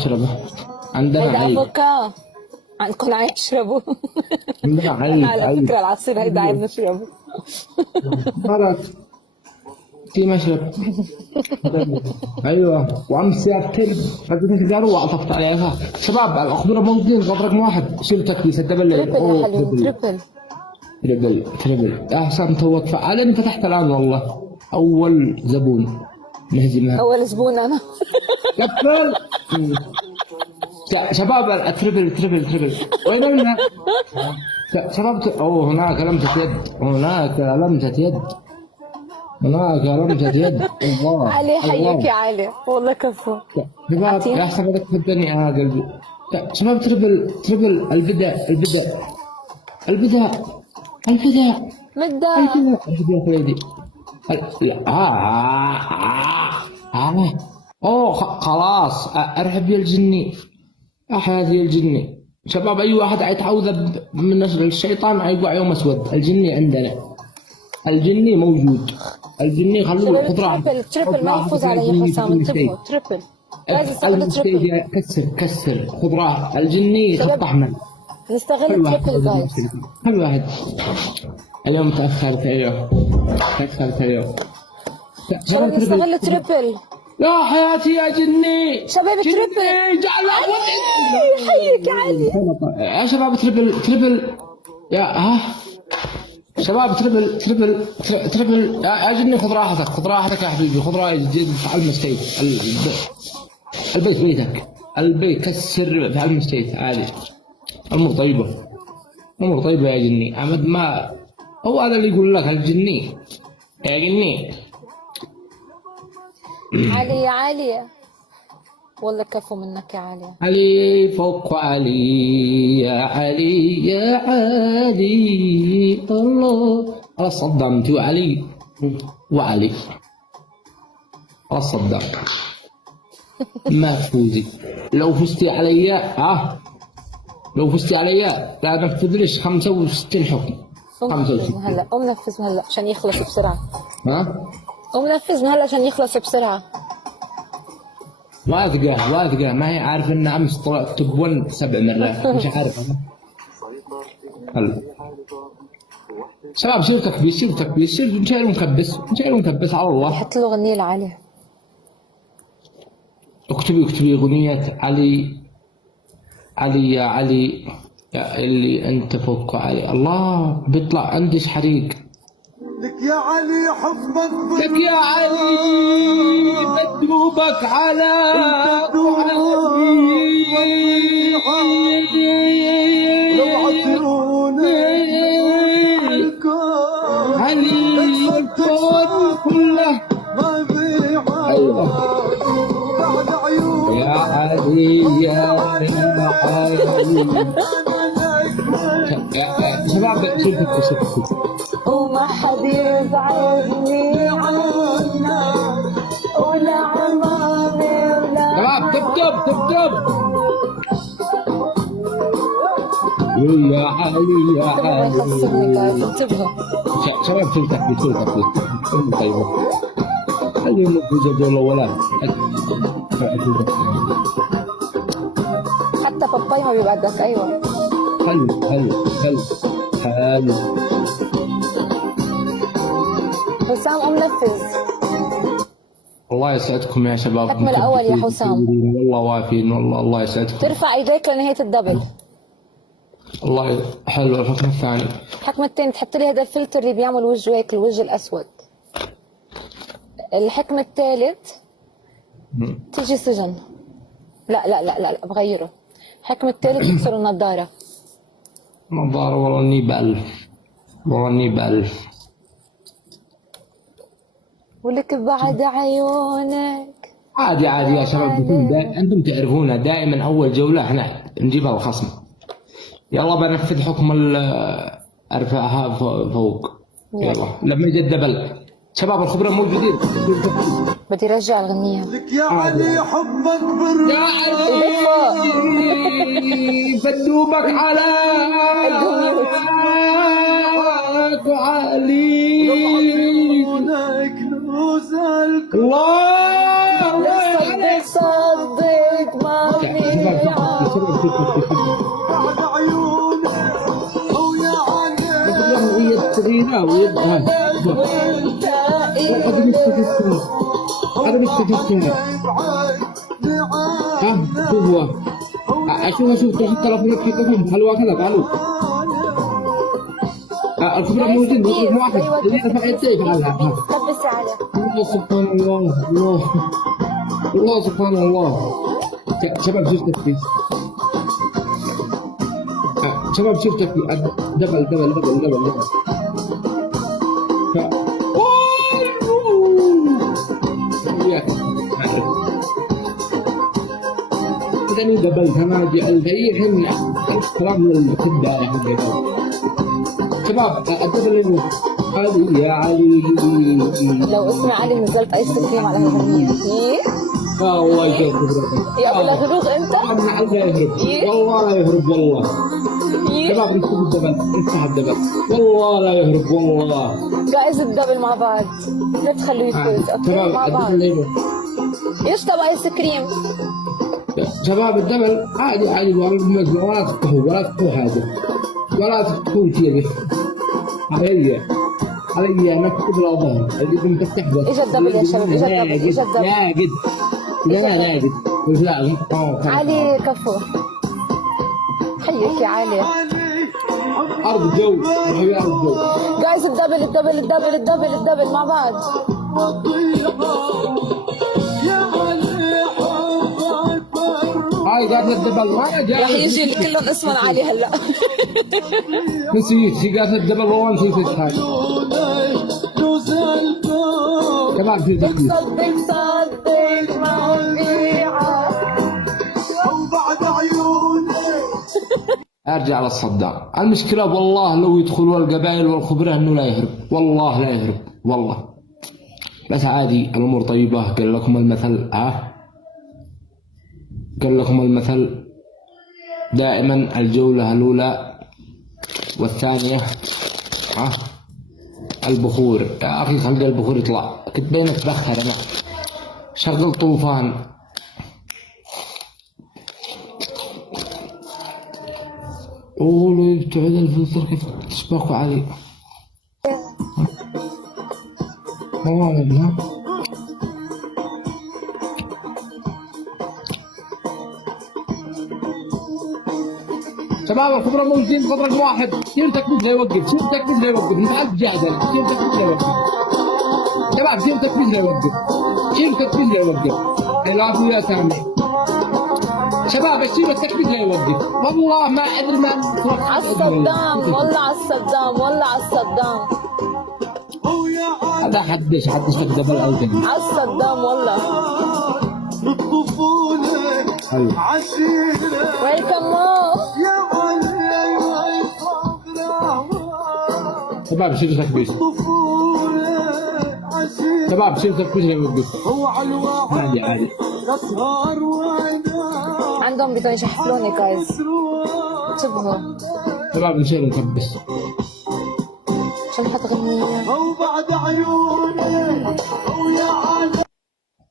اشربه. عندنا هيدا عيب. افوكا. عندكم عيب تشربوا؟ عندنا احنا عيب على عيب. فكرة العصير هيدا عيب نشربه. مرات في مشرب. ايوه وعم سيارة كلب ركبت سيجاره وعطفت عليها. شباب الاخضر موجودين غد رقم واحد شلتك في 6 بالليل. تريبل يا اوه حلوين، تربل تريبل. تربل يا حسام توك فعلا فتحت الان والله. اول زبون نهزمها. اول زبون انا. قفل. شباب التربل وين شباب اوه هناك لمسة يد. هناك لمسة يد. هناك لمسة يد. الله علي حيك الله. يا علي، والله كفو. شباب يا حسابك تفدني يا قلبي. شباب تربل البدع مدة. البدع خليدي. اوه خلاص ارحب يا الجني. يا حياتي يا الجني. شباب اي واحد يتعوذ من الشيطان يقع يوم اسود. الجني عندنا. الجني موجود. الجني خلوه شباب خضره. تريبل ما يفوز علي يا حسام، انتبهوا تريبل. لازم نستغل تريبل. كسر خضراء الجني خط احمر. نستغل كل واحد تريبل جايز. كل واحد. اليوم تاخرت اليوم. شباب نستغل تريبل. يا حياتي يا جني. شباب تريبل. جعل حيك يا علي. يا شباب تريبل يا شباب تريبل يا جني. خذ راحتك يا حبيبي. خذ راحتك في علم ستيت. البيت بيتك. البيت كسر في علم ستيت عادي. امور طيبه يا جني. احمد ما هو هذا اللي يقول لك الجني يا جني. علي يا علي، والله كفو منك يا علي. علي فوق علي يا علي يا علي. الله خلاص صدمت. وعلي خلاص صدمت. ما تفوزي. لو فزتي علي لا نفذ ليش 65 حكم. 65 هلا قوم نفذ هلا عشان يخلص بسرعة. قوم نفذ هلا عشان يخلص بسرعة. واثقة ما هي عارف ان امس طلعت توب 1 7 مرات. مش عارف. هلا شباب شيل تكبيس شيل نشيل ونكبس على الله. حط له غنية لعلي. اكتبي اغنية علي يا علي يا اللي انت فوق علي. الله بيطلع عندي حريق. لك يا علي حبك لك يا علي مدروبك على لو عطروني علي الكون كله ما بيع. ايوه بعد عيون يا علي يا علي. شباب شوفوا وما حد يزعجني عنك ولا عمامي ولا شباب تب يا علي يا ما يخسرني جايز، علي. انتبهوا. شباب شيل تكبير. طيب خلينا نفوز دول الاولاد. حتى باباي ما بيبعدك. ايوه حلو حسام قوم نفذ. الله يسعدكم يا شباب. حكم الأول يا حسام. والله وافين والله. الله يسعدكم. ترفع ايديك لنهاية الدبل. الله حلو. الحكم الثاني. الحكم الثاني تحط لي هذا الفلتر اللي بيعمل وجه هيك الوجه الاسود. الحكم الثالث تيجي سجن. لا بغيره. الحكم الثالث تكسر النظارة. نظارة والله اني بألف. ولك بعد عيونك. عادي يا شباب. انتم تعرفونا دائما اول جولة احنا نجيبها الخصم. يلا بنفذ حكم ارفعها فوق. يلا لما يجي الدبل. شباب الخبرة موجودين. بدي رجع الغنية. لك يا علي حبك بر يا علي فدوبك على علي. عيونك لو زالك الله صدق ما في بعد عيوني ويا علي ويد صغيرة ويد هاي هذا مستفزها هذا مستفزها ها شوف هو أشوف تحط تلفونك في كفهم حلوة كذا تعالوا الخبرة موجودين مو واحد اللي رفع يديه فعلها كبسي عليه. الله سبحان الله الله سبحان الله شباب شفتك في شباب شفتك دبل إذا دبل تناجي البيع هم احترام للخدة يا حبيبي شباب الدبل علي يا علي لو اسمي علي نزلت ايس كريم على هالغنية. والله يجيك يا ابو الاغروق انت. والله لا يهرب والله لا يهرب والله شباب افتح الدبل والله لا يهرب والله جايز الدبل مع بعض لا تخلوه يفوز. اوكي مع بعض. يشرب ايس كريم. شباب الدبل عادي ولا تفتحوا حاجه ولا تفتحوا شيء علي نكتب له ظهر اللي مفتح بس اجى الدبل يا شباب اجى الدبل لا قد لا علي كفو. حيك يا علي. ارض جو حبيبي ارض جو جايز الدبل مع بعض. هاي قالت الدبل ما جاء راح يجي كلهم اسمهم علي هلا. نسيت هي قالت الدبل والله نسيت هاي كمان في تحديث صدق ما بيعه وبعد عيوني ارجع للصدام. المشكله والله لو يدخلوا القبائل والخبره انه لا يهرب والله لا يهرب والله بس عادي الامور طيبه. قال لكم المثل قال لكم المثل دائما الجوله الاولى والثانيه البخور. يا اخي خلي البخور يطلع كنت بينك بخر انا شغل طوفان. لو يبتعد الفلتر كيف تسبقوا علي والله شباب الخبرة موجودين خبرة واحد شيل تكبيس لا يوقف انت عارف جاهزة شيل تكبيس لا يوقف شباب شيل تكبيس لا يوقف العفو يا سامي شباب الشيل التكبيس لا يوقف والله ما ادري ما عالصدام والله عالصدام هذا حدش الدبل الجن عالصدام والله الطفولة عسيرة ويلكم مو يا علي شباب شيل تكبيس الطفولة عسيرة شباب شيل تكبيس لا يوقف هو على الواحد عادي أسهر وعيناه عندهم بدهم يشحفلوني جايز انتبهوا شباب نشيل نكبس شو حتغني وبعد عيوني ويا علي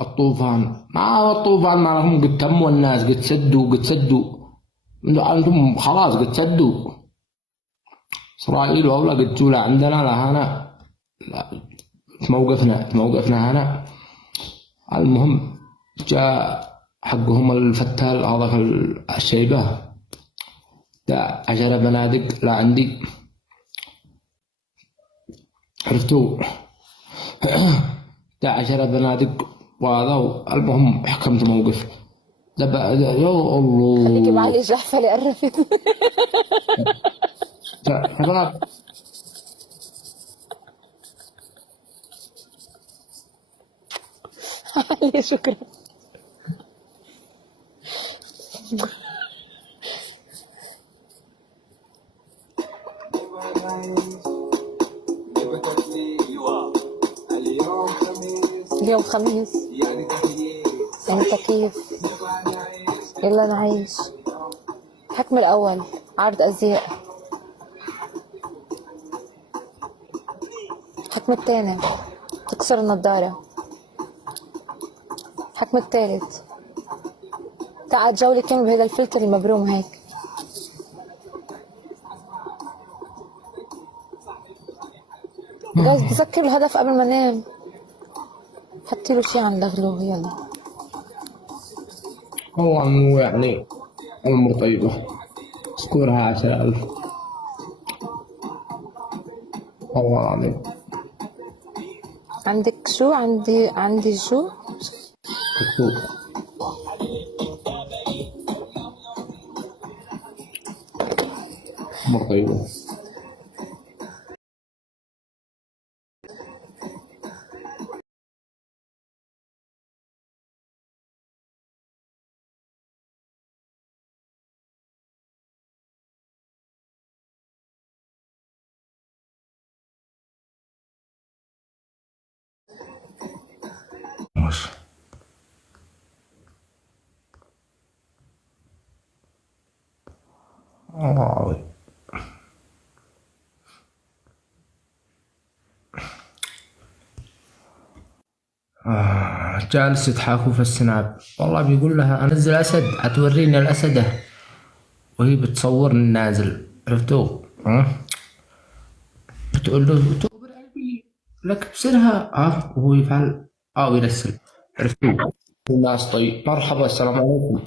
الطوفان ما هم قد تموا الناس قد سدوا انتم خلاص قد سدوا اسرائيل والله قد تولى عندنا لهنا موقفنا هنا. المهم جاء حقهم الفتال هذاك الشيبه دا 10 بنادق لا عندي عرفتوا دا 10 بنادق وهذا. المهم حكمت موقف يا الله خليكي معلي جحفلة قرفتني. شباب علي شكرا. اليوم خميس يعني تكييف يلا نعيش. حكم الأول عرض أزياء. الحكم الثاني تكسر النظارة. الحكم الثالث قاعد جولتين بهذا الفلتر المبروم هيك. جايز بذكر الهدف قبل ما انام. حطي له شي عن لغلوه يلا. والله انه يعني امور طيبة. اذكرها 10,000. والله العظيم. عندك شو؟ عندي شو؟ مكتوب. امور طيبة. ماشي. والله جالس يضحكوا في السناب. والله بيقول لها انزل اسد اتوريني الاسده وهي بتصورني نازل. عرفتوا؟ بتقول له توبر قلبي لك بسرها وهو يفعل ويرسل. عرفتوا؟ الناس طيب. مرحبا السلام عليكم.